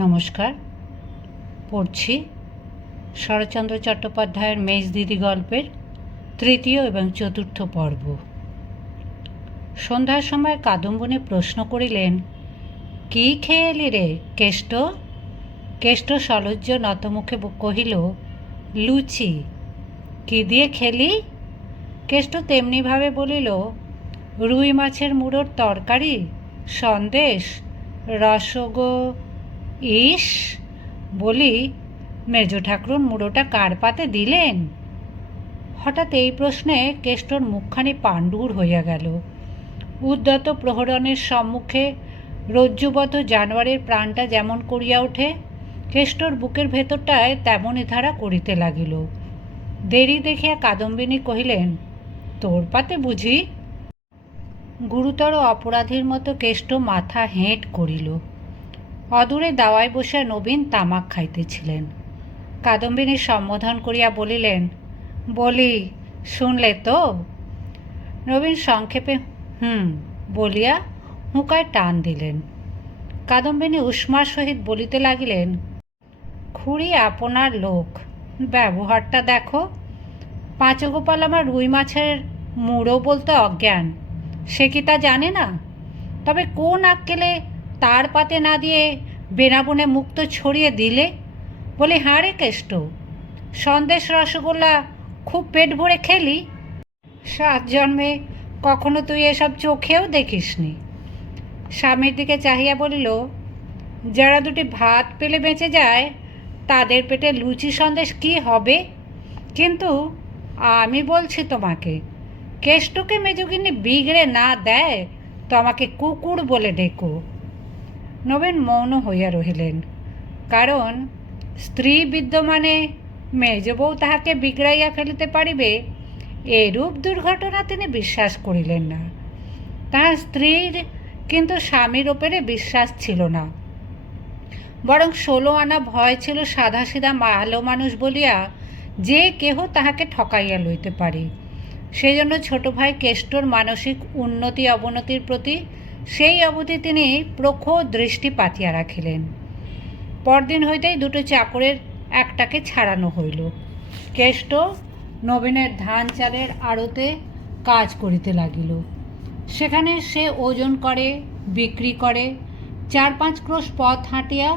নমস্কার। পড়ছি শরৎচন্দ্র চট্টোপাধ্যায়ের মেজ দিদি গল্পের তৃতীয় এবং চতুর্থ পর্ব। সন্ধ্যার সময় কাদম্বিনী প্রশ্ন করিলেন, কি খেয়ে এলি রে কেষ্ট? কেষ্ট সলজ্জ নতমুখে কহিল, লুচি। কি দিয়ে খেলি? কেষ্ট তেমনিভাবে বলিল, রুই মাছের মুড়োর তরকারি, সন্দেশ, রসগো। ইস, বলি, মেজ ঠাকরুন মুড়োটা কার পাতে দিলেন? হঠাৎ এই প্রশ্নে কেষ্টর মুখখানি পাণ্ডুর হইয়া গেল। উদ্যত প্রহরণের সম্মুখে রজ্জুবদ্ধ জানোয়ারের প্রাণটা যেমন করিয়া ওঠে, কেষ্টর বুকের ভেতরটায় তেমনই ধারা করিতে লাগিল। দেরি দেখিয়া কাদম্বিনী কহিলেন, তোর পাতে বুঝি? গুরুতর অপরাধীর মতো কেষ্ট মাথা হেঁট করিল। অদূরে দাওয়ায় বসিয়া নবীন তামাক খাইতেছিলেন। কাদম্বিনী সম্বোধন করিয়া বলিলেন, বলি, শুনলে তো? নবীন সংক্ষেপে বলিয়া হুঁকায় টান দিলেন। কাদম্বিনী উষ্মার সহিত বলিতে লাগিলেন, খুড়ি আপনার লোক, ব্যবহারটা দেখো। পাঁচগোপাল আমার রুই মাছের মুড়ো বলতে অজ্ঞান, সে কি তা জানে না? তবে কোন আক্কেলে তার পাতে না দিয়ে বেনাবনে মুক্ত ছড়িয়ে দিলে? বলি, হাঁ রে কেষ্ট, সন্দেশ রসগোল্লা খুব পেট ভরে খেলি? 7 জন্মে কখনো তুই এসব চোখেও দেখিসনি। স্বামীর দিকে চাহিয়া বলিল, যারা দুটি ভাত পেলে বেঁচে যায় তাদের পেটে লুচি সন্দেশ কি হবে? কিন্তু আমি বলছি তোমাকে, কেষ্টকে মেজগিনি বিগড়ে না দেয় তো আমাকে কুকুর বলে ডেকো। নবীন মৌন হইয়া রহিলেন, কারণ স্ত্রী বিদ্যমানে মেজ বউ তাহাকে বিগড়াইয়া ফেলিতে পারিবে এরূপ দুর্ঘটনা তিনি বিশ্বাস করিলেন না। তাহার স্ত্রীর কিন্তু স্বামীর ওপরে বিশ্বাস ছিল না, বরং 16 আনা ভয় ছিল সাধাসিধা ভালো মানুষ বলিয়া যে কেহ তাহাকে ঠকাইয়া লইতে পারে। সেই জন্য ছোট ভাই কেষ্টর মানসিক উন্নতি অবনতির প্রতি সেই অবধি তিনি প্রখর দৃষ্টি পাতিয়া রাখিলেন। পরদিন হইতেই দুটো চাকরের একটাকে ছাড়ানো হইল। কেষ্ট নবীনের ধান চালের আড়তে কাজ করিতে লাগিল। সেখানে সে ওজন করে, বিক্রি করে, 4-5 ক্রোশ পথ হাঁটিয়া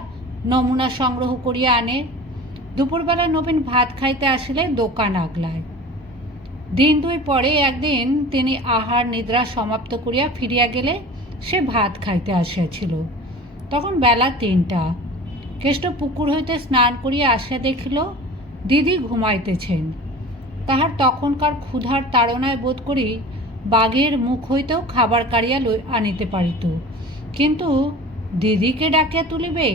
নমুনা সংগ্রহ করিয়া আনে। দুপুরবেলা নবীন ভাত খাইতে আসিলে দোকান আগলায়। দিন 2 পরে একদিন তিনি আহার নিদ্রা সমাপ্ত করিয়া ফিরিয়া গেলে সে ভাত খাইতে আসিয়াছিল। তখন বেলা 3টা। কেষ্ট পুকুর হইতে স্নান করিয়া আসিয়া দেখিল দিদি ঘুমাইতেছেন। তাহার তখনকার ক্ষুধার তাড়নায় বোধ করি বাঘের মুখ হইতেও খাবার কাড়িয়া আনিতে পারিত, কিন্তু দিদিকে ডাকিয়া তুলিবে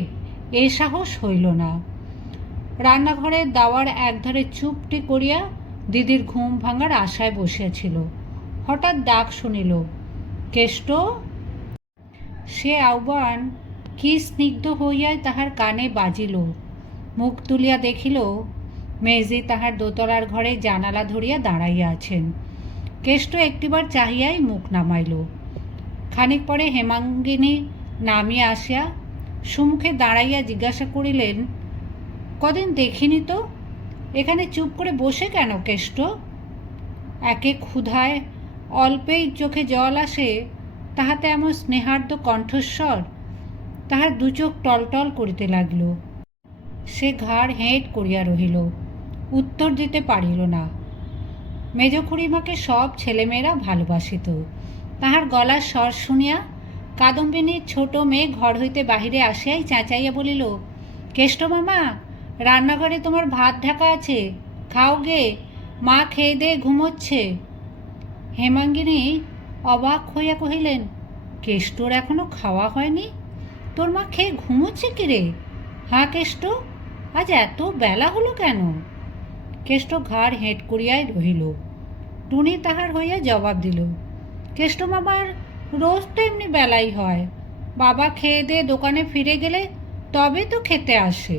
এ সাহস হইল না। রান্নাঘরের দাওয়ার একধারে চুপটি করিয়া দিদির ঘুম ভাঙার আশায় বসিয়াছিল। হঠাৎ ডাক শুনিল, কেষ্ট। সে আহ্বান কি স্নিগ্ধ হইয়াই তাহার কানে বাজিল। মুখ তুলিয়া দেখিল মেজদি তাহার দোতলার ঘরে জানালা ধরিয়া দাঁড়াইয়া আছেন। কেষ্ট একটিবার চাহিয়াই মুখ নামাইল। খানিক পরে হেমাঙ্গিনী নামিয়া আসিয়া সুমুখে দাঁড়াইয়া জিজ্ঞাসা করিলেন, কদিন দেখিনি তো, এখানে চুপ করে বসে কেন কেষ্ট? একে ক্ষুধায় অল্পেই চোখে জল আসে, তাহাতে এমন স্নেহার্দ্র কণ্ঠস্বর। তাহার 2 চোখ টলটল করিতে লাগিল। সে ঘাড় হেঁট করিয়া রহিল, উত্তর দিতে পারিল না। মেজ খুড়িমাকে সব ছেলেমেয়েরা ভালোবাসিত। তাহার গলার স্বর শুনিয়া কাদম্বিনীর ছোট মেয়ে ঘর হইতে বাহিরে আসিয়াই চেঁচাইয়া বলিল, কেষ্ট মামা, রান্নাঘরে তোমার ভাত ঢাকা আছে, খাও গে, মা খেয়ে দিয়ে ঘুমোচ্ছে। হেমাঙ্গিনী অবাক হইয়া কহিলেন, কেষ্টর এখনো খাওয়া হয়নি? তোর মা খেয়ে ঘুমোচ্ছে কি রে? হ্যাঁ কেষ্ট, আজ এত বেলা হলো কেন? কেষ্ট ঘাড় হেঁট করিয়াই রহিল। টুনি তাহার হইয়া জবাব দিল, কেষ্ট মামার রোজ তো এমনি বেলাই হয়, বাবা খেয়ে দিয়ে দোকানে ফিরে গেলে তবে তো খেতে আসে।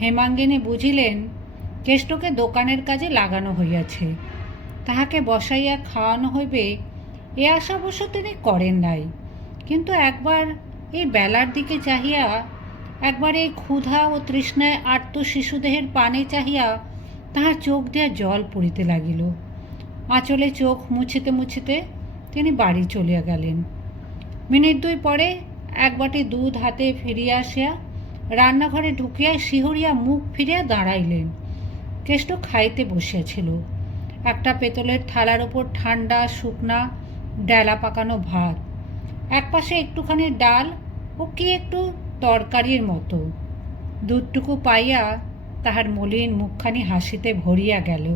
হেমাঙ্গিনী বুঝিলেন কেষ্টকে দোকানের কাজে লাগানো হইয়াছে, তাহাকে বসাইয়া খাওয়ানো হইবে এ আশা অবশ্য তিনি করেন নাই। কিন্তু একবার এই বেলার দিকে চাহিয়া একবার এই ক্ষুধা ও তৃষ্ণায় আর্ত শিশুদেহের পানে চাহিয়া তাহার চোখ দিয়া জল পড়িতে লাগিল। আঁচলে চোখ মুছিতে মুছিতে তিনি বাড়ি চলিয়া গেলেন। মিনিট দুই পরে এক বাটি দুধ হাতে ফিরিয়া আসিয়া রান্নাঘরে ঢুকিয়া শিহরিয়া মুখ ফিরিয়া দাঁড়াইলেন। কেষ্ট খাইতে বসিয়াছিল। একটা পেতলের থালার ওপর ঠান্ডা শুকনা ডেলা পাকানো ভাত, একপাশে একটুখানি ডাল ও কি একটু তরকারির মতো। দুধটুকু পাইয়া তাহার মলিন মুখখানি হাসিতে ভরিয়া গেল।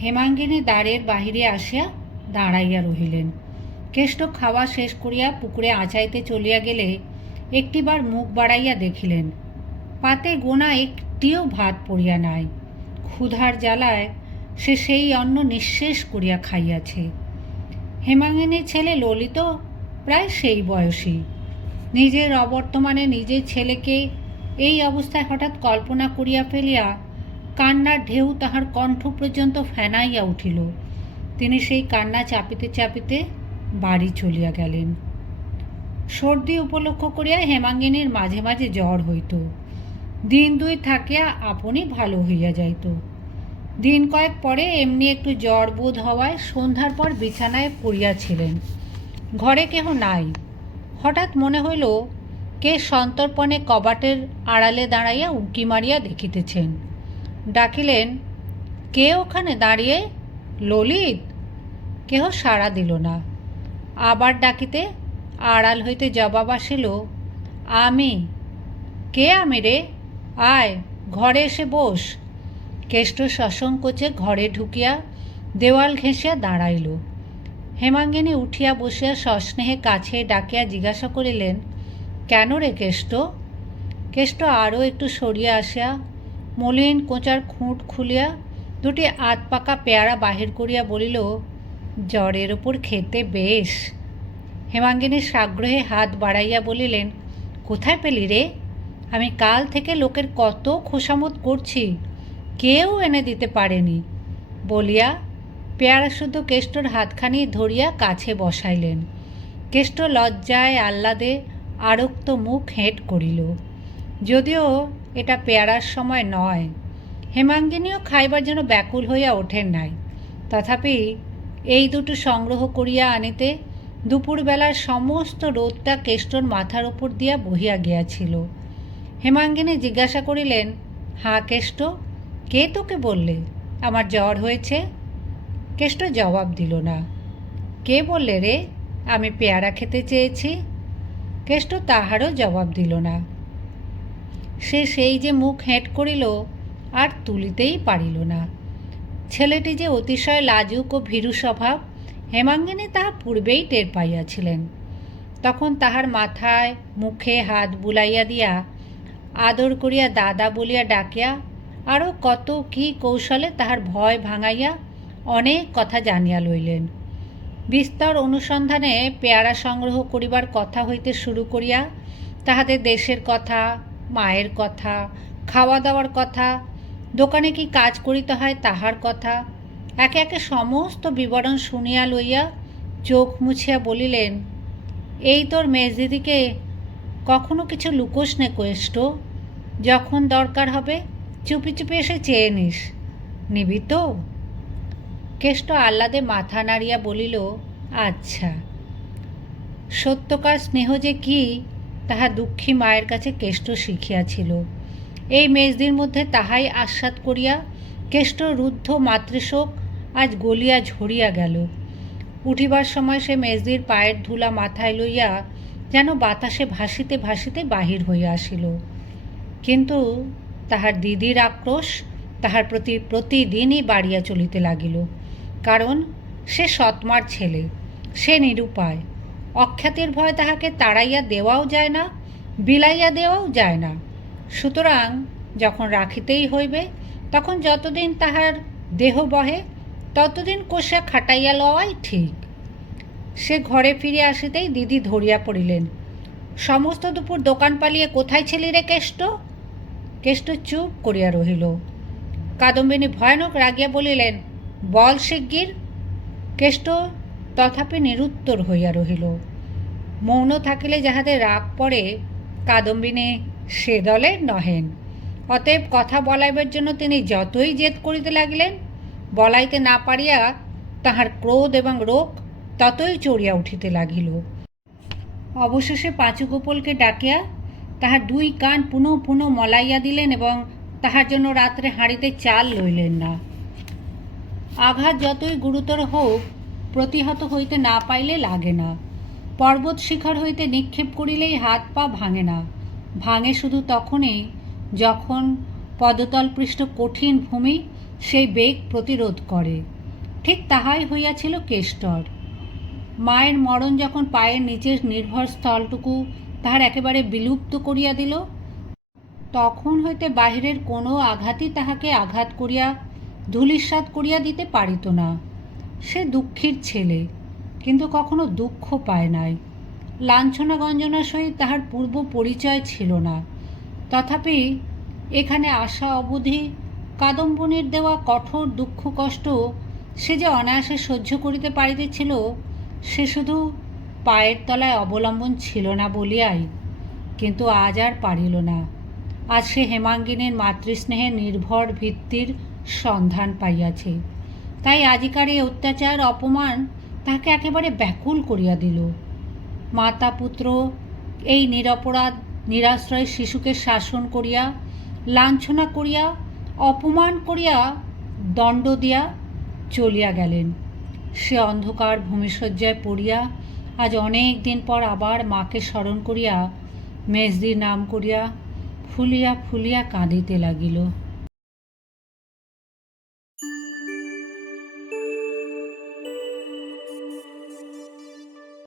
হেমাঙ্গিনী দ্বারের বাহিরে আসিয়া দাঁড়াইয়া রহিলেন। কেষ্ট খাওয়া শেষ করিয়া পুকুরে আঁচাইতে চলিয়া গেলে একটিবার মুখ বাড়াইয়া দেখিলেন পাতে গোনা একটিও ভাত পড়িয়া নাই। ক্ষুধার জ্বালায় সে সেই অন্ন নিঃশেষ করিয়া খাইয়াছে। হেমাঙ্গিনীর ছেলে ললিত প্রায় সেই বয়সী। নিজের অবর্তমানে নিজের ছেলেকে এই অবস্থায় হঠাৎ কল্পনা করিয়া ফেলিয়া কান্নার ঢেউ তাহার কণ্ঠ পর্যন্ত ফেনাইয়া উঠিল। তিনি সেই কান্না চাপিতে চাপিতে বাড়ি চলিয়া গেলেন। সর্দি উপলক্ষ করিয়া হেমাঙ্গিনীর মাঝে মাঝে জ্বর হইত। দিন দুই থাকিয়া আপনি ভালো হইয়া যাইত। দিন কয়েক পরে এমনি একটু জ্বর বোধ হওয়ায় সন্ধ্যার পর বিছানায় পড়িয়াছিলেন। ঘরে কেহ নাই। হঠাৎ মনে হইল কে সন্তর্পণে কবাটের আড়ালে দাঁড়াইয়া উঁকি মারিয়া দেখিতেছেন। ডাকিলেন, কে ওখানে দাঁড়িয়ে? ললিত। কেহ সাড়া দিল না। আবার ডাকিতে আড়াল হইতে জবাব আসিল, আমি। কে আমি রে? আয়, ঘরে এসে বস। কেষ্ট সসংকোচে ঘরে ঢুকিয়া দেওয়াল ঘেঁষিয়া দাঁড়াইল। হেমাঙ্গিনী উঠিয়া বসিয়া সস্নেহে কাছে ডাকিয়া জিজ্ঞাসা করিলেন, কেন রে কেষ্ট? কেষ্ট আরও একটু সরিয়া আসিয়া মলিন কোঁচার খুঁট খুলিয়া দুটি আধ পাকা পেয়ারা বাহির করিয়া বলিল, জ্বরের ওপর খেতে বেশ। হেমাঙ্গিনী সাগ্রহে হাত বাড়াইয়া বলিলেন, কোথায় পেলি রে? আমি কাল থেকে লোকের কত খোসামত করছি, কেউ এনে দিতে পারেনি। বলিয়া পেয়ারা শুদ্ধ কেষ্টর হাতখানি ধরিয়া কাছে বসাইলেন। কেষ্ট লজ্জায় আহ্লাদে আরক্ত মুখ হেঁট করিল। যদিও এটা পেয়ারার সময় নয়। হেমাঙ্গিনীও খাইবার জন্য ব্যাকুল হইয়া ওঠেন নাই। তথাপি এই দুটো সংগ্রহ করিয়া আনিতে দুপুরবেলার সমস্ত রোদটা কেষ্টর মাথার ওপর দিয়া বহিয়া গিয়াছিল। হেমাঙ্গিনী জিজ্ঞাসা করিলেন, হাঁ কেষ্ট, কে তোকে বললে আমার জ্বর হয়েছে? কেষ্ট জবাব দিল না। কে বললে রে আমি পেয়ারা খেতে চেয়েছি? কেষ্ট তাহারও জবাব দিল না। সে সেই যে মুখ হেঁট করিল আর তুলিতেই পারিল না। ছেলেটি যে অতিশয় লাজুক ও ভীরু স্বভাব হেমাঙ্গিনী তাহা পূর্বেই টের পাইয়াছিলেন। তখন তাহার মাথায় মুখে হাত বুলাইয়া দিয়া আদর করিয়া দাদা বলিয়া ডাকিয়া আরও কত কি কৌশলে তাহার ভয় ভাঙাইয়া অনেক কথা জানিয়া লইলেন। বিস্তর অনুসন্ধানে পেয়ারা সংগ্রহ করিবার কথা হইতে শুরু করিয়া তাহাদের দেশের কথা, মায়ের কথা, খাওয়া দাওয়ার কথা, দোকানে কি কাজ করিতে হয় তাহার কথা একে একে সমস্ত বিবরণ শুনিয়া লইয়া চোখ মুছিয়া বলিলেন, এই তোর মেজদিদিকে কখনো কিছু লুকোস নে কেষ্ট। যখন দরকার হবে চুপি চুপি এসে চেয়ে নিস, নিবি তো? কেষ্ট আহ্লাদে মাথা নাড়িয়া বলিল, আচ্ছা। সত্যকার স্নেহ যে কি তাহা দুঃখী মায়ের কাছে কেষ্ট শিখিয়াছিল। এই মেজদির মধ্যে তাহাই আস্বাদ করিয়া কেষ্ট রুদ্ধ মাতৃশোক আজ গলিয়া ঝরিয়া গেল। উঠিবার সময় সে মেজদির পায়ের ধুলা মাথায় লইয়া যেন বাতাসে ভাসিতে ভাসিতে বাহির হইয়া আসিল। কিন্তু তাহার দিদির আক্রোশ তাহার প্রতি প্রতিদিনই বাড়িয়া চলিতে লাগিল। কারণ সে সৎমার ছেলে, সে নিরুপায়। অখ্যাতির ভয় তাহাকে তাড়াইয়া দেওয়াও যায় না, বিলাইয়া দেওয়াও যায় না। সুতরাং যখন রাখিতেই হইবে তখন যতদিন তাহার দেহ বহে ততদিন কষিয়া খাটাইয়া লওয়াই ঠিক। সে ঘরে ফিরে আসিতেই দিদি ধরিয়া পড়িলেন, সমস্ত দুপুর দোকান পালিয়ে কোথায় ছিলি রে কেষ্ট? কেষ্ট চুপ করিয়া রহিল। কাদম্বিনী ভয়ানক রাগিয়া বলিলেন, বল শিগগির। কেষ্ট তথাপি নিরুত্তর হইয়া রহিল। মৌন থাকিলে যাহাদের রাগ পড়ে কাদম্বিনী সে দলের নহেন। অতএব কথা বলাইবার জন্য তিনি যতই জেদ করিতে লাগিলেন, বলাইতে না পারিয়া তাহার ক্রোধ এবং রোগ ততই চড়িয়া উঠিতে লাগিল। অবশেষে পাঁচু গোপালকে ডাকিয়া তাহার দুই কান পুনঃ পুনঃ মলাইয়া দিলেন এবং তাহার জন্য রাত্রে হাঁড়িতে চাল লইলেন না। আঘাত যতই গুরুতর হোক, প্রতিহত হইতে না পাইলে লাগে না। পর্বত শিখর হইতে নিক্ষেপ করিলেই হাত পা ভাঙে না, ভাঙে শুধু তখনই যখন পদতলপৃষ্ঠ কঠিন ভূমি সেই বেগ প্রতিরোধ করে। ঠিক তাহাই হইয়াছিল কেষ্টর। মায়ের মরণ যখন পায়ের নিচের নির্ভর স্থলটুকু তাহার একেবারে বিলুপ্ত করিয়া দিল, তখন হইতে বাহিরের কোনো আঘাতই তাহাকে আঘাত করিয়া ধূলিসাৎ করিয়া দিতে পারিত না। সে দুঃখীর ছেলে, কিন্তু কখনো দুঃখ পায় নাই। লাঞ্ছনা গঞ্জনার সহিত তাহার পূর্ব পরিচয় ছিল না। তথাপি এখানে আসা অবধি কাদম্বিনীর দেওয়া কঠোর দুঃখ কষ্ট সে যে অনায়াসে সহ্য করিতে পারিতেছিল, সে শুধু পায়ের তলায় অবলম্বন ছিল না বলিয়াই। কিন্তু আজ আর পারিল না। আজ সে হেমাঙ্গিনীর মাতৃস্নেহের নির্ভর ভিত্তির সন্ধান পাইয়াছে। তাই আজিকার এই অত্যাচার অপমান তাকে একেবারে ব্যাকুল করিয়া দিল। মাতা পুত্র এই নিরপরাধ নিরাশ্রয় শিশুকে শাসন করিয়া, লাঞ্ছনা করিয়া, অপমান করিয়া, দণ্ড দিয়া চলিয়া গেলেন। সে অন্ধকার ভূমিশয্যায় পড়িয়া আজ অনেক দিন পর আবার মাকে স্মরণ করিয়া মেজদির নাম করিয়া ফুলিয়া ফুলিয়া কাঁদিতে লাগিল।